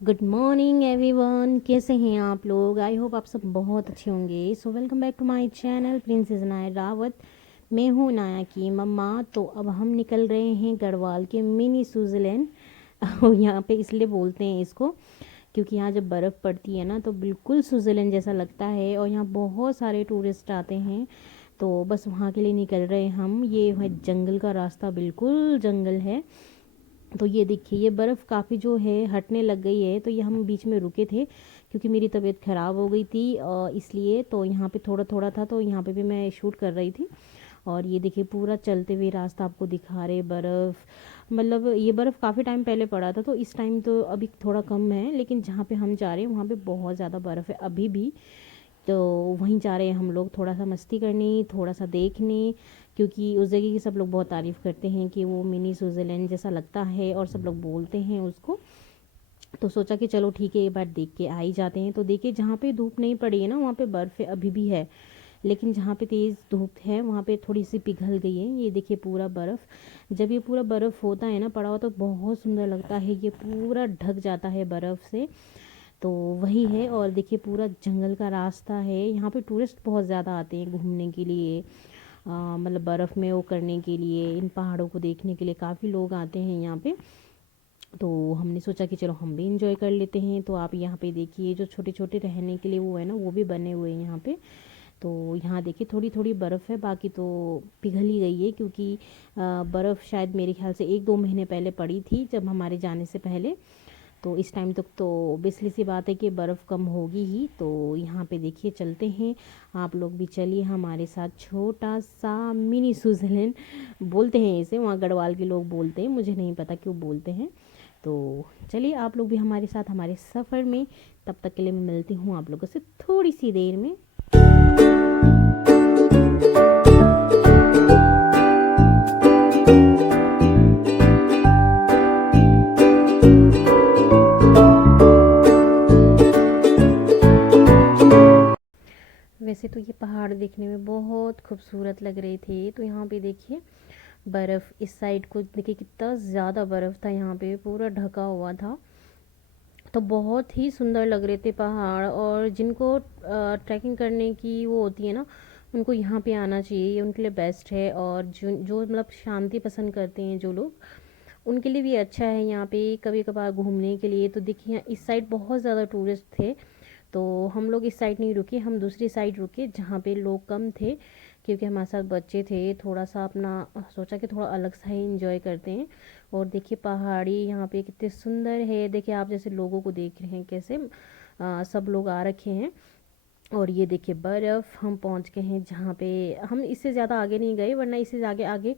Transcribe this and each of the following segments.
Good morning everyone, कैसे हैं आप लोग। आई होप आप सब बहुत अच्छे होंगे। So welcome back to my channel princess Naya Rawat. मैं हूँ नाया की मम्मा। तो अब हम निकल रहे हैं गढ़वाल के मिनी स्विट्ज़रलैंड। और यहाँ पे इसलिए बोलते हैं इसको क्योंकि यहाँ जब बर्फ़ पड़ती है ना तो बिल्कुल स्विट्ज़रलैंड जैसा लगता है और यहाँ बहुत सारे टूरिस्ट आते हैं। तो बस वहाँ के लिए निकल रहे हैं हम। ये है जंगल का रास्ता, बिल्कुल जंगल है। तो ये देखिए, ये बर्फ़ काफ़ी जो है हटने लग गई है। तो ये हम बीच में रुके थे क्योंकि मेरी तबीयत ख़राब हो गई थी इसलिए। तो यहाँ पे थोड़ा थोड़ा था तो यहाँ पे भी मैं शूट कर रही थी। और ये देखिए पूरा चलते हुए रास्ता आपको दिखा रहे बर्फ़। मतलब ये बर्फ़ काफ़ी टाइम पहले पड़ा था तो इस टाइम तो अभी थोड़ा कम है, लेकिन जहाँ पे हम जा रहे हैं वहाँ पे बहुत ज़्यादा बर्फ़ है अभी भी। तो वहीं जा रहे हैं हम लोग, थोड़ा सा मस्ती करने, थोड़ा सा देखने। क्योंकि उस जगह की सब लोग बहुत तारीफ़ करते हैं कि वो मिनी स्विट्ज़रलैंड जैसा लगता है और सब लोग बोलते हैं उसको। तो सोचा कि चलो ठीक है, एक बार देख के आ ही जाते हैं। तो देखिए जहाँ पे धूप नहीं पड़ी है ना वहाँ पे बर्फ़ अभी भी है, लेकिन जहाँ पे तेज़ धूप है वहाँ पे थोड़ी सी पिघल गई है। ये देखिए पूरा बर्फ़। जब ये पूरा बर्फ़ होता है ना पड़ा हुआ तो बहुत सुंदर लगता है, ये पूरा ढक जाता है बर्फ़ से। तो वही है। और देखिए पूरा जंगल का रास्ता है। यहाँ पे टूरिस्ट बहुत ज़्यादा आते हैं घूमने के लिए, मतलब बर्फ़ में वो करने के लिए, इन पहाड़ों को देखने के लिए काफ़ी लोग आते हैं यहाँ पे। तो हमने सोचा कि चलो हम भी इंजॉय कर लेते हैं। तो आप यहाँ पे देखिए जो छोटे छोटे रहने के लिए वो है ना वो भी बने हुए हैं यहाँ पे। तो यहाँ देखिए थोड़ी थोड़ी बर्फ़ है, बाकी तो पिघल ही गई है क्योंकि बर्फ़ शायद मेरे ख्याल से 1-2 महीने पहले पड़ी थी जब हमारे जाने से पहले। तो इस टाइम तक तो ऑब्वियसली सी बात है कि बर्फ़ कम होगी ही। तो यहाँ पे देखिए चलते हैं, आप लोग भी चलिए हमारे साथ। छोटा सा मिनी स्विट्ज़रलैंड बोलते हैं इसे, वहाँ गढ़वाल के लोग बोलते हैं, मुझे नहीं पता क्यों बोलते हैं। तो चलिए आप लोग भी हमारे साथ हमारे सफ़र में। तब तक के लिए मैं मिलती हूँ आप लोगों से थोड़ी सी देर में। वैसे तो ये पहाड़ देखने में बहुत खूबसूरत लग रहे थे। तो यहाँ पे देखिए बर्फ़ इस साइड को देखिए कितना ज़्यादा बर्फ़ था, यहाँ पे पूरा ढका हुआ था। तो बहुत ही सुंदर लग रहे थे पहाड़। और जिनको ट्रैकिंग करने की वो होती है ना उनको यहाँ पे आना चाहिए, ये उनके लिए बेस्ट है। और जो जो मतलब शांति पसंद करते हैं जो लोग, उनके लिए भी अच्छा है यहाँ पे कभी कभार घूमने के लिए। तो देखिए यहाँ इस साइड बहुत ज़्यादा टूरिस्ट थे। तो हम लोग इस साइड नहीं रुके, हम दूसरी साइड रुके जहाँ पे लोग कम थे। क्योंकि हमारे साथ बच्चे थे, थोड़ा सा अपना सोचा कि थोड़ा अलग सा ही इंजॉय करते हैं। और देखिए पहाड़ी यहाँ पे कितने सुंदर है। देखिए आप जैसे लोगों को देख रहे हैं कैसे सब लोग आ रखे हैं। और ये देखिए बर्फ़, हम पहुँच गए हैं जहाँ पे हम इससे ज़्यादा आगे नहीं गए, वरना इससे आगे आगे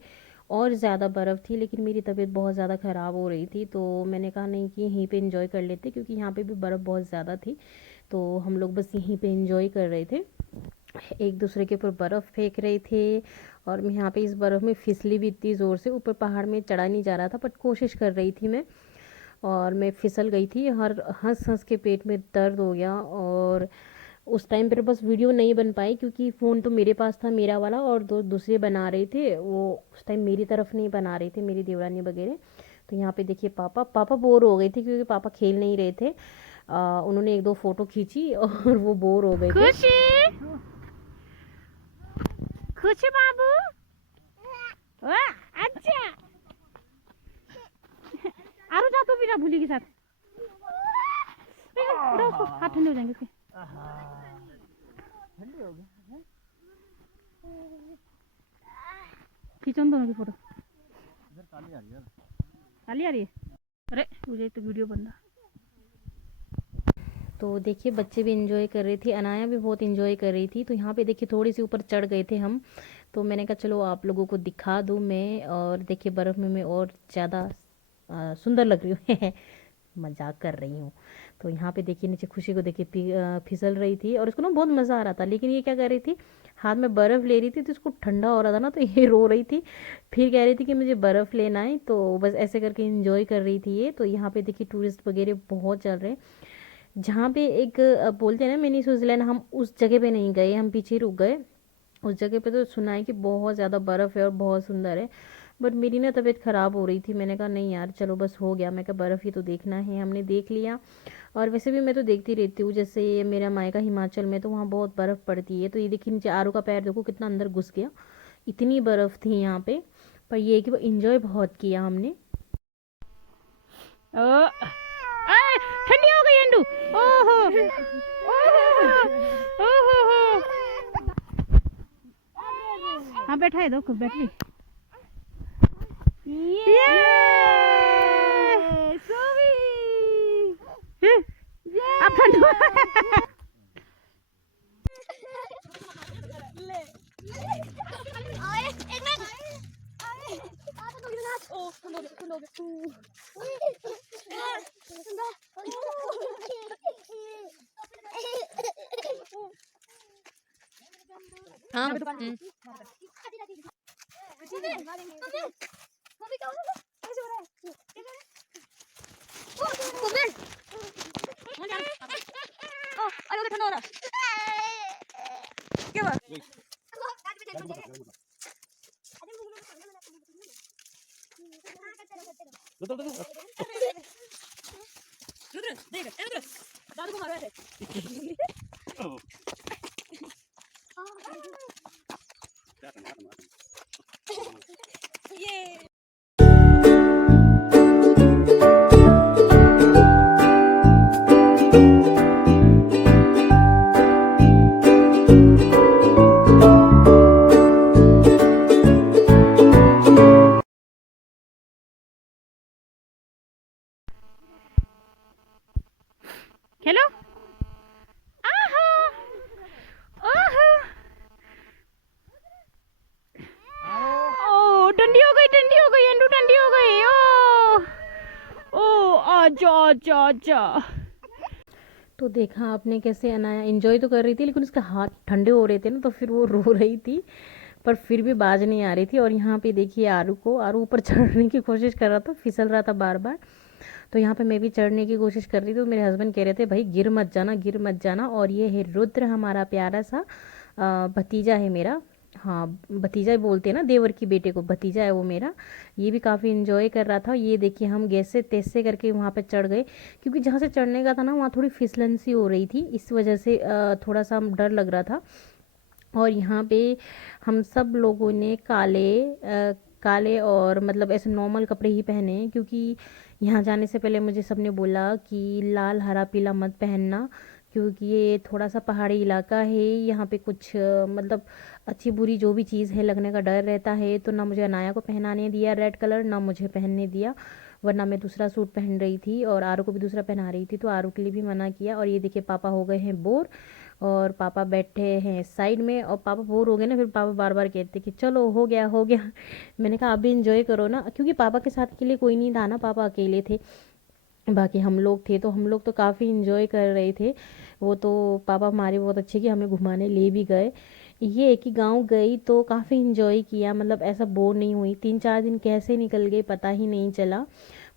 और ज़्यादा बर्फ़ थी। लेकिन मेरी तबीयत बहुत ज़्यादा ख़राब हो रही थी तो मैंने कहा नहीं कि यहीं पे इंजॉय कर लेते, क्योंकि यहाँ पे भी बर्फ़ बहुत ज़्यादा थी। तो हम लोग बस यहीं पे इंजॉय कर रहे थे, एक दूसरे के ऊपर बर्फ़ फेंक रहे थे। और मैं यहाँ पे इस बर्फ़ में फिसली भी इतनी ज़ोर से, ऊपर पहाड़ में चढ़ा नहीं जा रहा था बट कोशिश कर रही थी मैं, और मैं फिसल गई थी। हर हंस हंस के पेट में दर्द हो गया। और उस टाइम पर बस वीडियो नहीं बन पाई क्योंकि फ़ोन तो मेरे पास था मेरा वाला, और दो दूसरे बना रहे थे वो, उस टाइम मेरी तरफ नहीं बना रहे थे, मेरी देवरानी वगैरह। तो यहाँ पे देखिए पापा पापा बोर हो गए थे क्योंकि पापा खेल नहीं रहे थे। उन्होंने 1-2 फ़ोटो खींची और वो बोर हो गए थे। खुशी, खुशी बाबू, अच्छा आरू जा तू भी ना भूली के साथ। उठा उसको, हाथ ठंडे हो जाएंगे उसके। ठंडे हो गए, खींचो उन दोनों की फोटो। इधर काली आ रही है, काली आ रही है। अरे मुझे तो वीडियो बंद। तो देखिए बच्चे भी इंजॉय कर रही थी, अनाया भी बहुत इंजॉय कर रही थी। तो यहाँ पे देखिए थोड़ी सी ऊपर चढ़ गए थे हम। तो मैंने कहा चलो आप लोगों को दिखा दूँ मैं। और देखिए बर्फ़ में मैं और ज़्यादा सुंदर लग रही हूँ। मजाक कर रही हूँ। तो यहाँ पे देखिए नीचे खुशी को देखिए फिसल रही थी और उसको ना बहुत मज़ा आ रहा था। लेकिन ये क्या कर रही थी, हाथ में बर्फ़ ले रही थी तो इसको ठंडा हो रहा था ना, तो ये रो रही थी। फिर कह रही थी कि मुझे बर्फ़ लेना है। तो बस ऐसे करके इंजॉय कर रही थी ये। तो यहाँ पे देखिए टूरिस्ट वगैरह बहुत चल रहे हैं। जहाँ पे एक बोलते हैं ना मिनी स्विट्ज़रलैंड, हम उस जगह पे नहीं गए, हम पीछे रुक गए। उस जगह पे तो सुना है कि बहुत ज़्यादा बर्फ़ है और बहुत सुंदर है। बट मेरी ना तबीयत ख़राब हो रही थी, मैंने कहा नहीं यार चलो बस हो गया, मैं कहा बर्फ़ ही तो देखना है, हमने देख लिया। और वैसे भी मैं तो देखती रहती हूँ, जैसे मेरा मायका हिमाचल में तो वहाँ बहुत बर्फ़ पड़ती है। तो ये देखिए नीचे आरू का पैर देखो कितना अंदर घुस गया, इतनी बर्फ़ थी यहाँ पे। पर ये है कि वो इंजॉय बहुत किया हमने। ठंडी हो गई अंडू। ओहो ओहो ओहो। हाँ बैठा है, दो बैठ गई। अब ठंडू हाँ हेलो। आहा आहा ओ ठंडी हो गई, ठंडी हो गई अंडू, ठंडी हो गई। ओ ओ आजा आजा आजा। तो देखा आपने कैसे अनाया एंजॉय तो कर रही थी, लेकिन उसके हाथ ठंडे हो रहे थे ना, तो फिर वो रो रही थी, पर फिर भी बाज नहीं आ रही थी। और यहाँ पे देखिए आरू को, आरू ऊपर चढ़ने की कोशिश कर रहा था, फिसल रहा था बार बार। तो यहाँ पे मैं भी चढ़ने की कोशिश कर रही थी, तो मेरे हस्बैंड कह रहे थे भाई गिर मत जाना, गिर मत जाना। और ये है रुद्र, हमारा प्यारा सा भतीजा है मेरा। हाँ भतीजा ही बोलते हैं ना, देवर की बेटे को भतीजा है वो मेरा। ये भी काफ़ी इन्जॉय कर रहा था। ये देखिए हम गैसे तैसे करके वहाँ पे चढ़ गए, क्योंकि जहाँ से चढ़ने का था ना वहाँ थोड़ी फिसलन सी हो रही थी, इस वजह से थोड़ा सा डर लग रहा था। और यहाँ पे हम सब लोगों ने काले और मतलब ऐसे नॉर्मल कपड़े ही पहने हैं, क्योंकि यहाँ जाने से पहले मुझे सबने बोला कि लाल हरा पीला मत पहनना, क्योंकि ये थोड़ा सा पहाड़ी इलाका है, यहाँ पे कुछ मतलब अच्छी बुरी जो भी चीज़ है लगने का डर रहता है। तो ना मुझे अनाया को पहनाने दिया रेड कलर, ना मुझे पहनने दिया, वरना मैं दूसरा सूट पहन रही थी और आरू को भी दूसरा पहना रही थी, तो आरू के लिए भी मना किया। और ये देखिए पापा हो गए हैं बोर, और पापा बैठे हैं साइड में, और पापा बोर हो गए ना, फिर पापा बार बार कहते कि चलो हो गया हो गया। मैंने कहा अभी इंजॉय करो ना, क्योंकि पापा के साथ के लिए कोई नहीं था ना, पापा अकेले थे, बाकी हम लोग थे। तो हम लोग तो काफ़ी इंजॉय कर रहे थे। वो तो पापा हमारे बहुत अच्छे कि हमें घुमाने ले भी गए। ये है कि गांव गई तो काफ़ी इंजॉय किया, मतलब ऐसा बोर नहीं हुई। 3-4 दिन कैसे निकल गए पता ही नहीं चला।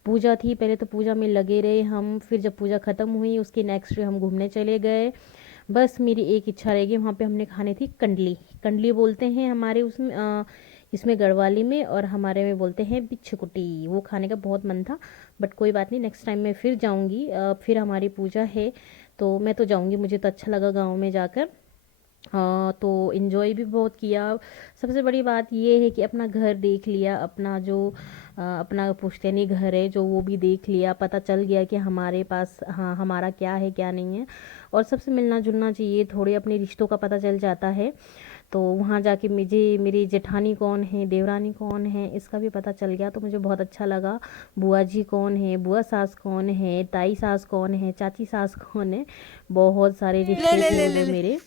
पूजा थी, पहले तो पूजा में लगे रहे हम, फिर जब पूजा ख़त्म हुई उसके नेक्स्ट डे हम घूमने चले गए। बस मेरी एक इच्छा रहेगी, वहाँ पे हमने खानी थी कंडली। कंडली बोलते हैं हमारे उसमें इसमें गढ़वाली में, और हमारे में बोलते हैं बिच्छकुटी। वो खाने का बहुत मन था, बट कोई बात नहीं, नेक्स्ट टाइम मैं फिर जाऊँगी। फिर हमारी पूजा है तो मैं तो जाऊँगी, मुझे तो अच्छा लगा गाँव में जाकर। हाँ तो इन्जॉय भी बहुत किया। सबसे बड़ी बात ये है कि अपना घर देख लिया, अपना जो अपना पुश्तैनी घर है जो, वो भी देख लिया, पता चल गया कि हमारे पास हाँ हमारा क्या है क्या नहीं है। और सबसे मिलना जुलना चाहिए, थोड़े अपने रिश्तों का पता चल जाता है। तो वहाँ जाके मुझे मेरी जेठानी कौन है, देवरानी कौन है, इसका भी पता चल गया, तो मुझे बहुत अच्छा लगा। बुआ जी कौन है, बुआ सास कौन है, ताई सास कौन है, चाची सास कौन है, बहुत सारे रिश्ते थे वो मेरे।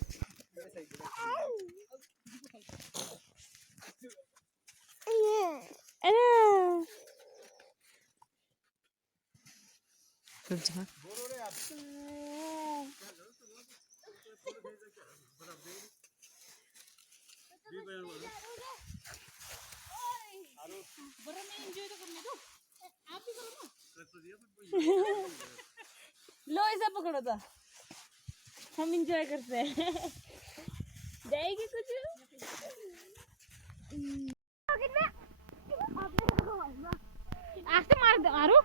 लो ऐसा पकड़ो था, हम इंजॉय करते हैं। जाएगी कुछ आस्ते मार दो आरो